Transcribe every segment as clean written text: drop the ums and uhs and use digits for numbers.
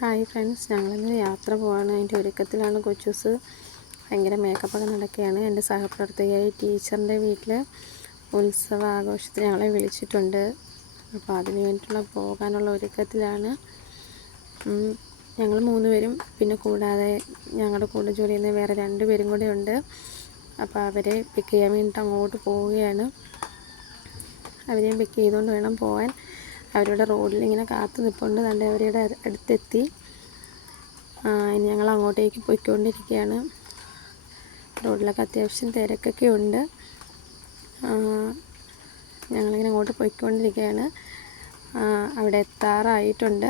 Hi friends, ഞങ്ങളിന്ന് യാത്ര പോവാണ്. അതിൻ്റെ ഒരുക്കത്തിലാണ്. കൊച്ചൂസ് ഭയങ്കര മേക്കപ്പൊക്കെ നടക്കുകയാണ്. എൻ്റെ സഹപ്രവർത്തകയായി ടീച്ചറിൻ്റെ വീട്ടിൽ ഉത്സവ ആഘോഷത്തിന് ഞങ്ങളെ വിളിച്ചിട്ടുണ്ട്. അപ്പോൾ അതിന് വേണ്ടിയിട്ടുള്ള പോകാനുള്ള ഒരുക്കത്തിലാണ്. ഞങ്ങൾ 3 പേരും, പിന്നെ കൂടാതെ ഞങ്ങളുടെ കൂടെ ജോലി ചെയ്യുന്ന വേറെ 2 പേരും കൂടെ ഉണ്ട്. അപ്പോൾ അവരെ പിക്ക് ചെയ്യാൻ വേണ്ടിയിട്ട് അങ്ങോട്ട് പോവുകയാണ്. അവരെയും പിക്ക് ചെയ്തുകൊണ്ട് വേണം പോകാൻ. അവരുടെ റോഡിൽ ഇങ്ങനെ കാത്തു നിൽപ്പുണ്ട്. തൻ്റെ അവരുടെ അടുത്തെത്തി. ഇനി ഞങ്ങൾ അങ്ങോട്ടേക്ക് പോയിക്കൊണ്ടിരിക്കുകയാണ്. റോഡിലൊക്കെ അത്യാവശ്യം തിരക്കൊക്കെ ഉണ്ട്. ഞങ്ങളിങ്ങനെ അങ്ങോട്ട് പോയിക്കൊണ്ടിരിക്കുകയാണ്. അവിടെ എത്താറായിട്ടുണ്ട്.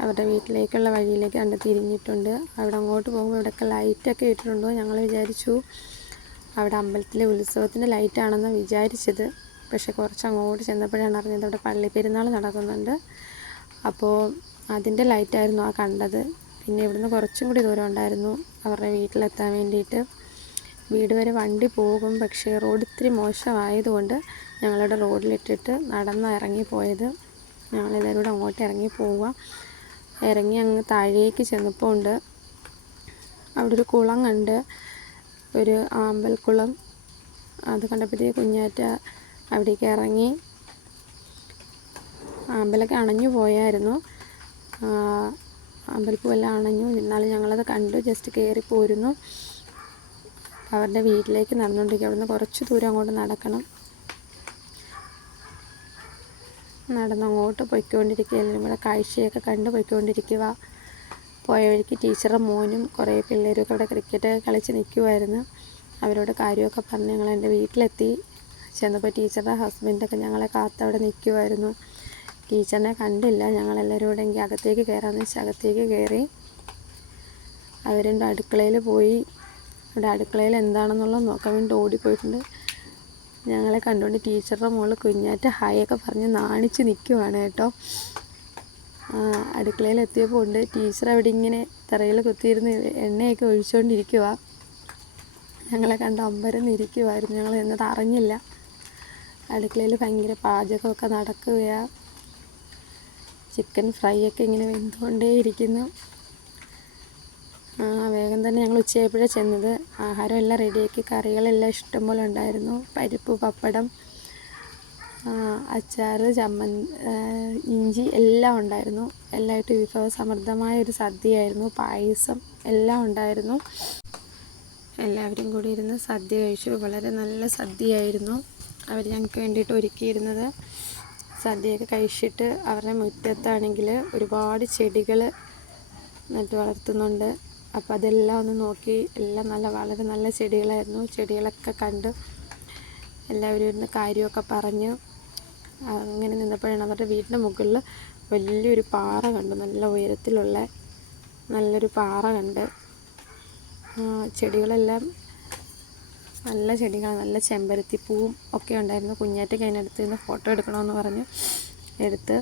അവരുടെ വീട്ടിലേക്കുള്ള വഴിയിലേക്ക് കണ്ട് തിരിഞ്ഞിട്ടുണ്ട്. അവിടെ അങ്ങോട്ട് പോകുമ്പോൾ ഇവിടെയൊക്കെ ലൈറ്റൊക്കെ ഇട്ടിട്ടുണ്ടോ. ഞങ്ങൾ വിചാരിച്ചു അവിടെ അമ്പലത്തിലെ ഉത്സവത്തിൻ്റെ ലൈറ്റാണെന്ന് വിചാരിച്ചത്. പക്ഷെ കുറച്ച് അങ്ങോട്ട് ചെന്നപ്പോഴാണ് അറിഞ്ഞത് അവിടെ പള്ളിപ്പെരുന്നാൾ നടക്കുന്നുണ്ട്. അപ്പോൾ അതിൻ്റെ ലൈറ്റായിരുന്നു ആ കണ്ടത്. പിന്നെ ഇവിടുന്ന് കുറച്ചും കൂടി ദൂരം ഉണ്ടായിരുന്നു അവരുടെ വീട്ടിലെത്താൻ വേണ്ടിയിട്ട്. വീട് വരെ വണ്ടി പോകും, പക്ഷേ റോഡ് ഇത്തിരി മോശമായതുകൊണ്ട് ഞങ്ങളുടെ റോഡിലിട്ടിട്ട് നടന്ന് ഇറങ്ങിപ്പോയത്. ഞങ്ങളെല്ലാവരും കൂടെ അങ്ങോട്ട് ഇറങ്ങി പോവുക. ഇറങ്ങി അങ്ങ് താഴേക്ക് ചെന്നപ്പോൾ ഉണ്ട് അവിടെ ഒരു കുളം കണ്ട്, ഒരു ആമ്പൽക്കുളം. അത് കണ്ടപ്പോഴത്തേക്ക് കുഞ്ഞാറ്റ അവിടേക്ക് ഇറങ്ങി. അമ്പലമൊക്കെ അണഞ്ഞു പോയായിരുന്നു. അമ്പലപ്പൂവെല്ലാം അണഞ്ഞു. എന്നാലും ഞങ്ങളത് കണ്ടു, ജസ്റ്റ് കയറി പോരുന്നു. അവരുടെ വീട്ടിലേക്ക് നടന്നുകൊണ്ടിരിക്കുക. അവിടുന്ന് കുറച്ച് ദൂരം അങ്ങോട്ട് നടക്കണം. നടന്നങ്ങോട്ട് പോയിക്കൊണ്ടിരിക്കുക. എല്ലാവരും കൂടെ കാഴ്ചയൊക്കെ കണ്ട് പോയിക്കൊണ്ടിരിക്കുക. പോയ വഴിക്ക് ടീച്ചറുടെ മോനും കുറേ പിള്ളേരൊക്കെ അവിടെ ക്രിക്കറ്റ് കളിച്ച് നിൽക്കുമായിരുന്നു. അവരോട് കാര്യമൊക്കെ പറഞ്ഞ് ഞങ്ങൾ എൻ്റെ വീട്ടിലെത്തി. ചെന്നപ്പോൾ ടീച്ചറുടെ ഹസ്ബൻഡൊക്കെ ഞങ്ങളെ കാത്തവിടെ നിൽക്കുമായിരുന്നു. ടീച്ചറിനെ കണ്ടില്ല. ഞങ്ങളെല്ലാവരും കൂടെ എങ്കിൽ അകത്തേക്ക് കയറാമെന്ന് വെച്ചാൽ അകത്തേക്ക് കയറി. അവരുണ്ട് അടുക്കളയിൽ പോയി. അവിടെ അടുക്കളയിൽ എന്താണെന്നുള്ളത് നോക്കാൻ വേണ്ടി ഓടിപ്പോയിട്ടുണ്ട്. ഞങ്ങളെ കണ്ടുകൊണ്ട് ടീച്ചറുടെ മോള് കുഞ്ഞാറ്റ ഹായൊക്കെ പറഞ്ഞ് നാണിച്ച് നിൽക്കുവാണ് കേട്ടോ. അടുക്കളയിൽ എത്തിയപ്പോൾ ഉണ്ട് ടീച്ചർ അവിടെ ഇങ്ങനെ തറയിൽ കുത്തിയിരുന്ന് എണ്ണയൊക്കെ ഒഴിച്ചുകൊണ്ടിരിക്കുക. ഞങ്ങളെ കണ്ട് അമ്പരന്നിരിക്കുമായിരുന്നു. ഞങ്ങൾ എന്നത് അറിഞ്ഞില്ല. അടുക്കളയിൽ ഭയങ്കര പാചകമൊക്കെ നടക്കുകയാണ്. ചിക്കൻ ഫ്രൈ ഒക്കെ ഇങ്ങനെ വെന്തുകൊണ്ടേയിരിക്കുന്നു. വേഗം തന്നെ ഞങ്ങൾ ഉച്ചയായപ്പോഴാണ് ചെന്നത്. ആഹാരം എല്ലാം റെഡിയാക്കി. കറികളെല്ലാം ഇഷ്ടംപോലെ ഉണ്ടായിരുന്നു. പരിപ്പ്, പപ്പടം, അച്ചാർ, ഇഞ്ചി എല്ലാം ഉണ്ടായിരുന്നു. എല്ലാമായിട്ട് വിഭവസമൃദ്ധമായൊരു സദ്യയായിരുന്നു. പായസം എല്ലാം ഉണ്ടായിരുന്നു. എല്ലാവരും കൂടി ഇരുന്ന് സദ്യ കഴിച്ചു. വളരെ നല്ല സദ്യയായിരുന്നു അവർ ഞങ്ങൾക്ക് വേണ്ടിയിട്ട് ഒരുക്കിയിരുന്നത്. സദ്യയൊക്കെ കഴിച്ചിട്ട് അവരുടെ മുറ്റത്താണെങ്കിൽ ഒരുപാട് ചെടികൾ നട്ട് വളർത്തുന്നുണ്ട്. അപ്പോൾ അതെല്ലാം ഒന്ന് നോക്കി. എല്ലാം വളരെ നല്ല ചെടികളായിരുന്നു. ചെടികളൊക്കെ കണ്ട് എല്ലാവരും ഇരുന്ന് കാര്യമൊക്കെ പറഞ്ഞ് അങ്ങനെ നിന്നപ്പോഴാണ് അവരുടെ വീടിൻ്റെ മുകളിൽ വലിയൊരു പാറ കണ്ടു. നല്ല ഉയരത്തിലുള്ള നല്ലൊരു പാറ കണ്ട്. ചെടികളെല്ലാം നല്ല ചെടികളാണ്. നല്ല ചെമ്പരത്തിപ്പൂവും ഒക്കെ ഉണ്ടായിരുന്നു. കുഞ്ഞാറ്റയ്ക്ക് അതിനടുത്ത് നിന്ന് ഫോട്ടോ എടുക്കണമെന്ന് പറഞ്ഞ് എടുത്ത്.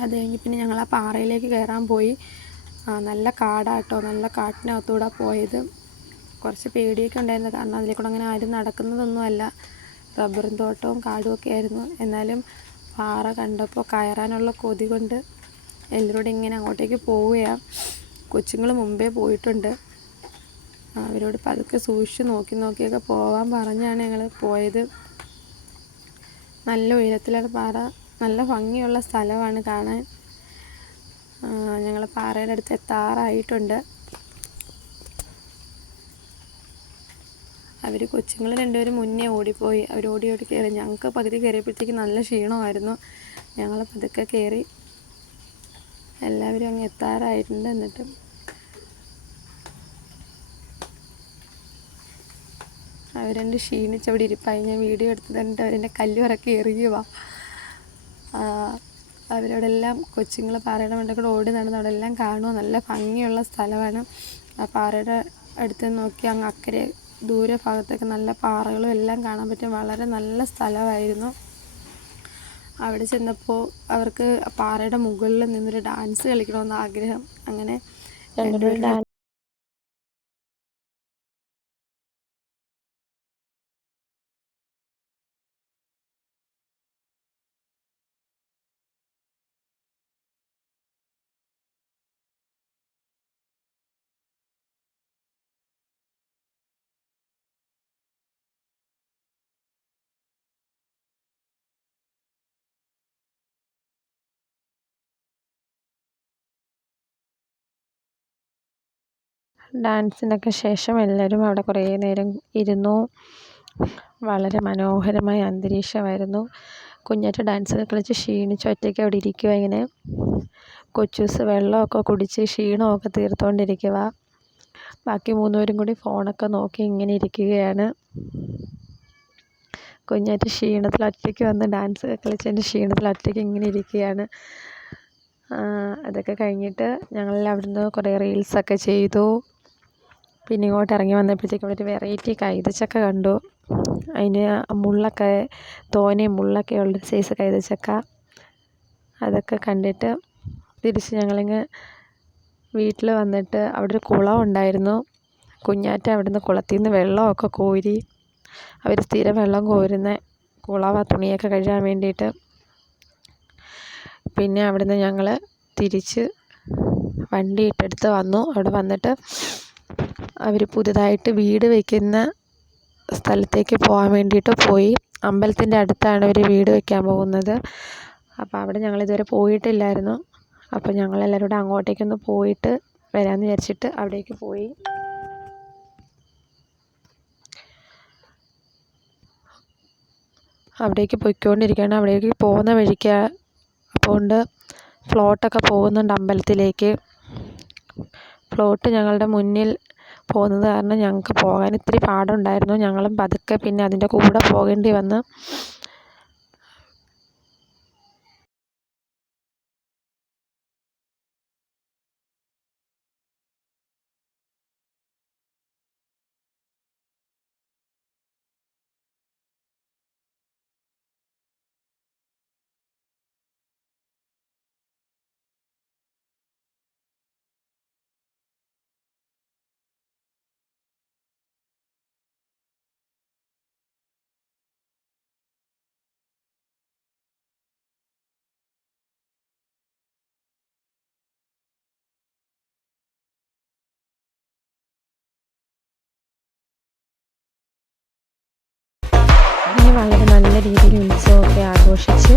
അത് കഴിഞ്ഞ് പിന്നെ ഞങ്ങൾ ആ പാറയിലേക്ക് കയറാൻ പോയി. നല്ല കാടാട്ടോ. നല്ല കാട്ടിനകത്തൂടെ പോയത്. കുറച്ച് പേടിയൊക്കെ ഉണ്ടായിരുന്നു. കാരണം അതിലേക്കൂടെ അങ്ങനെ ആരും നടക്കുന്നതൊന്നുമല്ല. റബ്ബറും തോട്ടവും കാടും ഒക്കെ ആയിരുന്നു. എന്നാലും പാറ കണ്ടപ്പോൾ കയറാനുള്ള കൊതി കൊണ്ട് എല്ലാവരും ഇങ്ങനെ അങ്ങോട്ടേക്ക് പോവുകയാണ്. കൊച്ചുങ്ങൾ മുമ്പേ പോയിട്ടുണ്ട്. അവരോട് പതുക്കെ സൂക്ഷിച്ച് നോക്കിയൊക്കെ പോകാൻ പറഞ്ഞാണ് ഞങ്ങൾ പോയത്. നല്ല ഉയരത്തിലാണ് പാറ. നല്ല ഭംഗിയുള്ള സ്ഥലമാണ് കാണാൻ. ഞങ്ങൾ പാറയുടെ അടുത്ത് എത്താറായിട്ടുണ്ട്. കൊച്ചുങ്ങൾ 2 പേരും മുന്നേ ഓടിപ്പോയി. അവർ ഓടി കയറി. ഞങ്ങൾക്ക് പകുതി കയറിയപ്പോഴത്തേക്ക് നല്ല ക്ഷീണമായിരുന്നു. ഞങ്ങൾ പതുക്കെ കയറി. എല്ലാവരും അങ്ങ് എത്താറായിട്ടുണ്ട്. എന്നിട്ടും അവരെൻ്റെ ക്ഷീണിച്ചവിടെ ഇരിപ്പായി. ഞാൻ വീഡിയോ എടുത്ത് തന്നിട്ട് അവരെന്നെ കല്ലുറക്കി എറിയുക. അവരോടെല്ലാം കൊച്ചുങ്ങൾ പാറയുടെ മണ്ടയിൽ കൂടെ ഓടി നടന്ന് അവിടെ എല്ലാം കാണുക. നല്ല ഭംഗിയുള്ള സ്ഥലമാണ്. ആ പാറയുടെ അടുത്ത് നോക്കി അങ്ങ് അക്കരെ ദൂരെ ഭാഗത്തൊക്കെ നല്ല പാറകളും എല്ലാം കാണാൻ പറ്റും. വളരെ നല്ല സ്ഥലമായിരുന്നു. അവിടെ ചെന്നപ്പോൾ അവർക്ക് പാറയുടെ മുകളിൽ നിന്നൊരു ഡാൻസ് കളിക്കണമെന്ന് ആഗ്രഹം. അങ്ങനെ ഡാൻസിനൊക്കെ ശേഷം എല്ലാവരും അവിടെ കുറേ നേരം ഇരുന്നു. വളരെ മനോഹരമായ അന്തരീക്ഷമായിരുന്നു. കുഞ്ഞാറ്റ ഡാൻസൊക്കെ കളിച്ച് ക്ഷീണിച്ച് ഒറ്റയ്ക്ക് അവിടെ ഇരിക്കുക. ഇങ്ങനെ കൊച്ചൂസ് വെള്ളമൊക്കെ കുടിച്ച് ക്ഷീണമൊക്കെ തീർത്തുകൊണ്ടിരിക്കുക. ബാക്കി 3 പേരും കൂടി ഫോണൊക്കെ നോക്കി ഇങ്ങനെ ഇരിക്കുകയാണ്. കുഞ്ഞാറ്റ ക്ഷീണത്തിൽ ഒറ്റയ്ക്ക് വന്ന് ഡാൻസ് കളിച്ചതിൻ്റെ ക്ഷീണത്തിൽ ഒറ്റയ്ക്ക് ഇങ്ങനെ ഇരിക്കുകയാണ്. അതൊക്കെ കഴിഞ്ഞിട്ട് ഞങ്ങളെല്ലാം അവിടുന്ന് കുറേ റീൽസൊക്കെ ചെയ്തു. പിന്നെ ഇങ്ങോട്ട് ഇറങ്ങി വന്നപ്പോഴത്തേക്കും ഒരു വെറൈറ്റി കൈതച്ചക്ക കണ്ടു. അതിന് മുള്ളൊക്കെ തോനെ മുള്ളൊക്കെ ഉള്ള സൈസ് കൈതച്ചക്ക. അതൊക്കെ കണ്ടിട്ട് തിരിച്ച് ഞങ്ങളിങ്ങ് വീട്ടിൽ വന്നിട്ട് അവിടെ ഒരു കുളം ഉണ്ടായിരുന്നു. കുഞ്ഞാറ്റ അവിടുന്ന് കുളത്തിൽ നിന്ന് വെള്ളമൊക്കെ കോരി. അവർ സ്ഥിരം വെള്ളം കോരുന്ന കുളമാണ്, തുണിയൊക്കെ കഴുകാൻ വേണ്ടിയിട്ട്. പിന്നെ അവിടുന്ന് ഞങ്ങൾ തിരിച്ച് വണ്ടി ഇട്ടെടുത്ത് വന്നു. അവിടെ വന്നിട്ട് അവർ പുതുതായിട്ട് വീട് വയ്ക്കുന്ന സ്ഥലത്തേക്ക് പോകാൻ വേണ്ടിയിട്ട് പോയി. അമ്പലത്തിൻ്റെ അടുത്താണ് അവർ വീട് വയ്ക്കാൻ പോകുന്നത്. അപ്പോൾ അവിടെ ഞങ്ങളിതുവരെ പോയിട്ടില്ലായിരുന്നു. അപ്പോൾ ഞങ്ങളെല്ലാവരും കൂടെ അങ്ങോട്ടേക്കൊന്ന് പോയിട്ട് വരാമെന്ന് വിചാരിച്ചിട്ട് അവിടേക്ക് പോയി. അവിടേക്ക് പൊയ്ക്കൊണ്ടിരിക്കുകയാണ്. അവിടേക്ക് പോകുന്ന വഴിക്ക് പോണ്ട് ഫ്ലോട്ടൊക്കെ പോകുന്നുണ്ട് അമ്പലത്തിലേക്ക്. ഫ്ലോട്ട് ഞങ്ങളുടെ മുന്നിൽ പോകുന്നത് കാരണം ഞങ്ങൾക്ക് പോകാൻ ഇത്തിരി പാടുണ്ടായിരുന്നു. ഞങ്ങളും പതുക്കെ പിന്നെ അതിൻ്റെ കൂടെ പോകേണ്ടി വന്നു. അങ്ങനെ വളരെ നല്ല രീതിയിൽ ഉത്സവമൊക്കെ ആഘോഷിച്ച്